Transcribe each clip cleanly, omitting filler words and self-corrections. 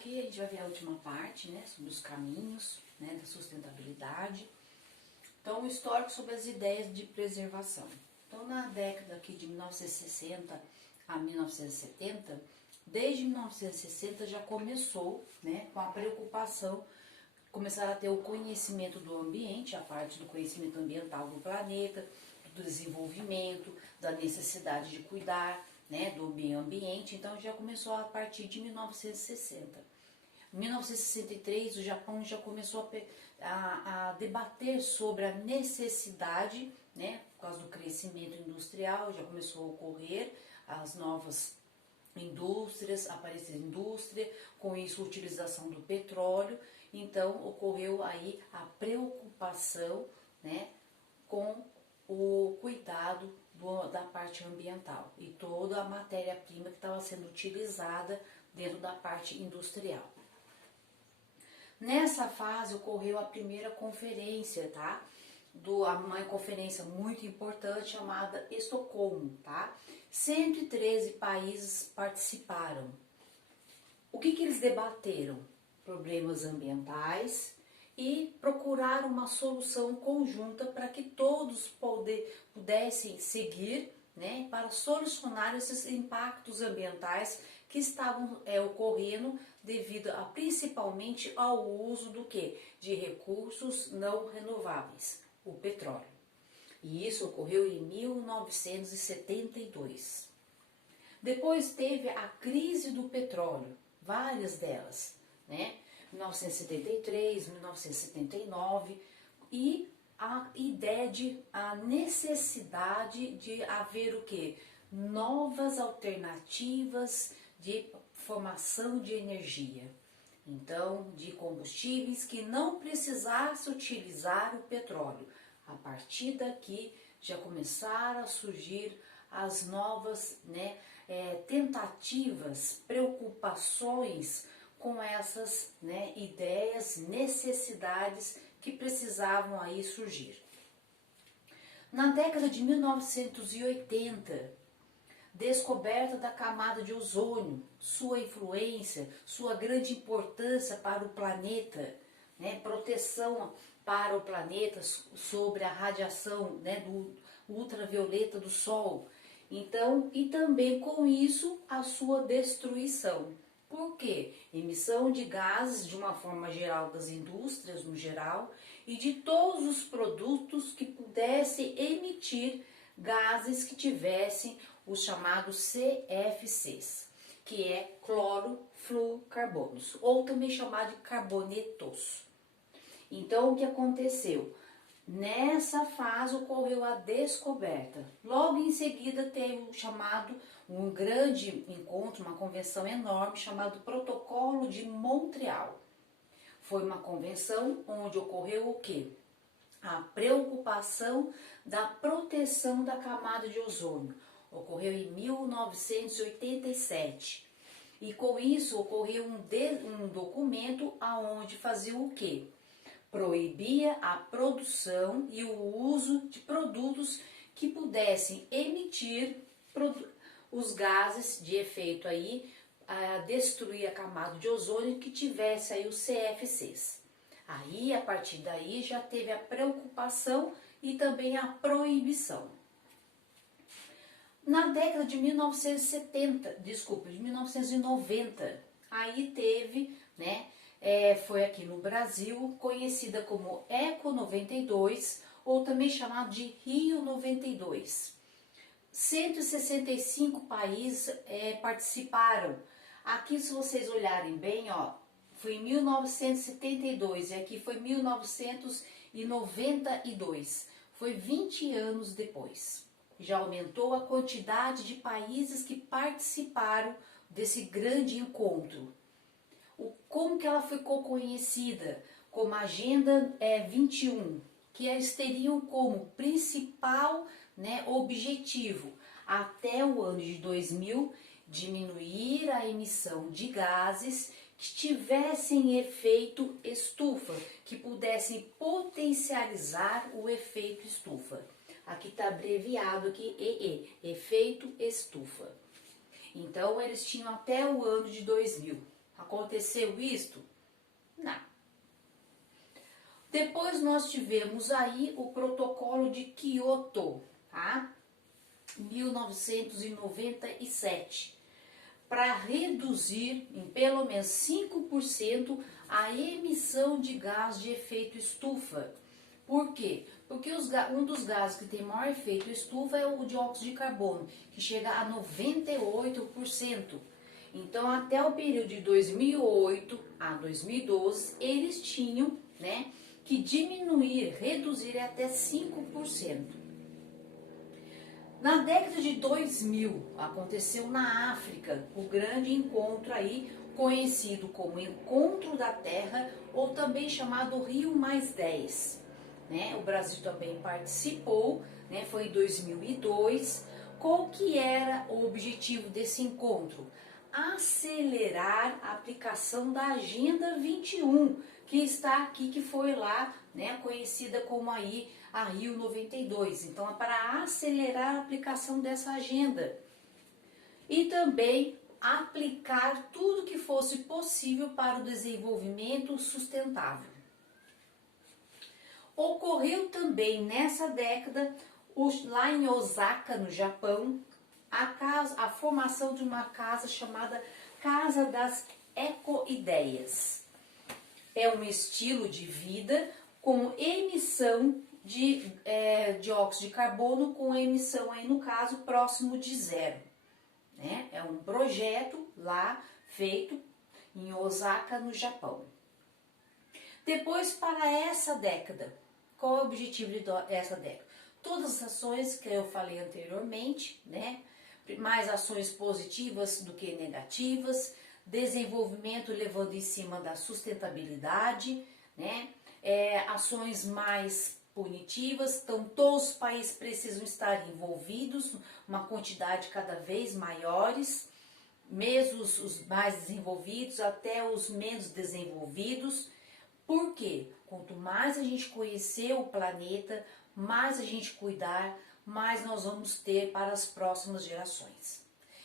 aqui a gente vai ver a última parte, né, sobre os caminhos, né, da sustentabilidade. Então, o histórico sobre as ideias de preservação. Então, na década aqui de 1960 a 1970, desde 1960 já começou, né, com a preocupação, começaram a ter o conhecimento do ambiente, a parte do conhecimento ambiental do planeta, do desenvolvimento, da necessidade de cuidar, né, do meio ambiente. Então já começou a partir de 1960. Em 1963 o Japão já começou a debater sobre a necessidade, né, por causa do crescimento industrial, já começou a ocorrer as novas indústrias, aparecer indústria, com isso a utilização do petróleo. Então ocorreu aí a preocupação, né, com o cuidado da parte ambiental e toda a matéria-prima que estava sendo utilizada dentro da parte industrial. Nessa fase ocorreu a primeira conferência, tá? Uma conferência muito importante chamada Estocolmo, tá? 113 países participaram. O que eles debateram? Problemas ambientais e procuraram uma solução conjunta para que todos pudessem seguir, né, para solucionar esses impactos ambientais que estavam ocorrendo devido principalmente ao uso do quê? De recursos não renováveis, o petróleo. E isso ocorreu em 1972. Depois teve a crise do petróleo, várias delas, né? 1973, 1979, e a necessidade de haver o quê? Novas alternativas de formação de energia. Então, de combustíveis que não precisasse utilizar o petróleo. A partir daqui já começaram a surgir as novas, né, tentativas, preocupações com essas, né, ideias, necessidades que precisavam aí surgir. Na década de 1980, descoberta da camada de ozônio, sua influência, sua grande importância para o planeta, né, proteção para o planeta sobre a radiação, né, do ultravioleta do Sol. Então, e também com isso a sua destruição. Por quê? Emissão de gases de uma forma geral das indústrias no geral e de todos os produtos que pudessem emitir gases que tivessem os chamados CFCs, que é clorofluorcarbonos, ou também chamado de carbonetos. Então o que aconteceu? Nessa fase ocorreu a descoberta. Logo em seguida teve um grande encontro, uma convenção enorme chamado Protocolo de Montreal. Foi uma convenção onde ocorreu o quê? A preocupação da proteção da camada de ozônio. Ocorreu em 1987. E com isso ocorreu um documento aonde fazia o quê? Proibia a produção e o uso de produtos que pudessem emitir os gases de efeito aí, a destruir a camada de ozônio que tivesse aí os CFCs. Aí, a partir daí, já teve a preocupação e também a proibição. Na década de 1990, aí teve, né, foi aqui no Brasil, conhecida como Eco 92, ou também chamado de Rio 92. 165 países participaram. Aqui, se vocês olharem bem, ó, foi em 1972 e aqui foi 1992. Foi 20 anos depois. Já aumentou a quantidade de países que participaram desse grande encontro. Como que ela ficou conhecida? Como Agenda 21, que eles teriam como principal, né, objetivo, até o ano de 2000, diminuir a emissão de gases que tivessem efeito estufa, que pudessem potencializar o efeito estufa. Aqui está abreviado aqui, efeito estufa. Então, eles tinham até o ano de 2000. Aconteceu isto? Não. Depois nós tivemos aí o protocolo de Kyoto, tá? 1997, para reduzir em pelo menos 5% a emissão de gás de efeito estufa. Por quê? Porque um dos gases que tem maior efeito estufa é o dióxido de carbono, que chega a 98%. Então, até o período de 2008 a 2012, eles tinham, né, que diminuir, reduzir até 5%. Na década de 2000, aconteceu na África o grande encontro aí, conhecido como Encontro da Terra, ou também chamado Rio Mais 10. Né? O Brasil também participou, né? Foi em 2002. Qual que era o objetivo desse encontro? Acelerar a aplicação da Agenda 21, que está aqui, que foi lá, né, conhecida como aí a Rio 92. Então, é para acelerar a aplicação dessa agenda. E também aplicar tudo que fosse possível para o desenvolvimento sustentável. Ocorreu também nessa década, lá em Osaka, no Japão, a formação de uma casa chamada Casa das Ecoideias. É um estilo de vida com emissão de dióxido de carbono, com emissão aí no caso próximo de zero. Né? É um projeto lá feito em Osaka, no Japão. Depois, para essa década, qual é o objetivo dessa década? Todas as ações que eu falei anteriormente, né? Mais ações positivas do que negativas, desenvolvimento levando em cima da sustentabilidade, né? Ações mais punitivas, então todos os países precisam estar envolvidos, uma quantidade cada vez maiores, mesmo os mais desenvolvidos até os menos desenvolvidos. Por quê? Quanto mais a gente conhecer o planeta, mais a gente cuidar, mais nós vamos ter para as próximas gerações.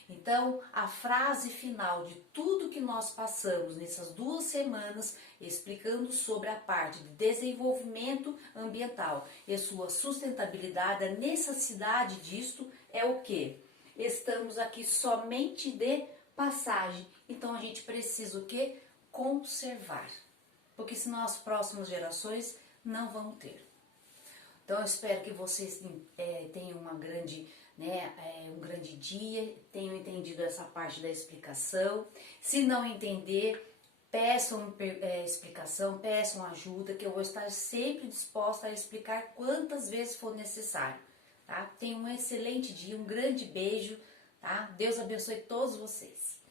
Então, a frase final de tudo que nós passamos nessas 2 semanas, explicando sobre a parte de desenvolvimento ambiental e sua sustentabilidade, a necessidade disto é o quê? Estamos aqui somente de passagem, então a gente precisa o quê? Conservar. Porque senão as próximas gerações não vão ter. Então eu espero que vocês tenham um grande dia, tenham entendido essa parte da explicação. Se não entender, peçam explicação, peçam ajuda, que eu vou estar sempre disposta a explicar quantas vezes for necessário. Tá? Tenham um excelente dia, um grande beijo. Tá? Deus abençoe todos vocês.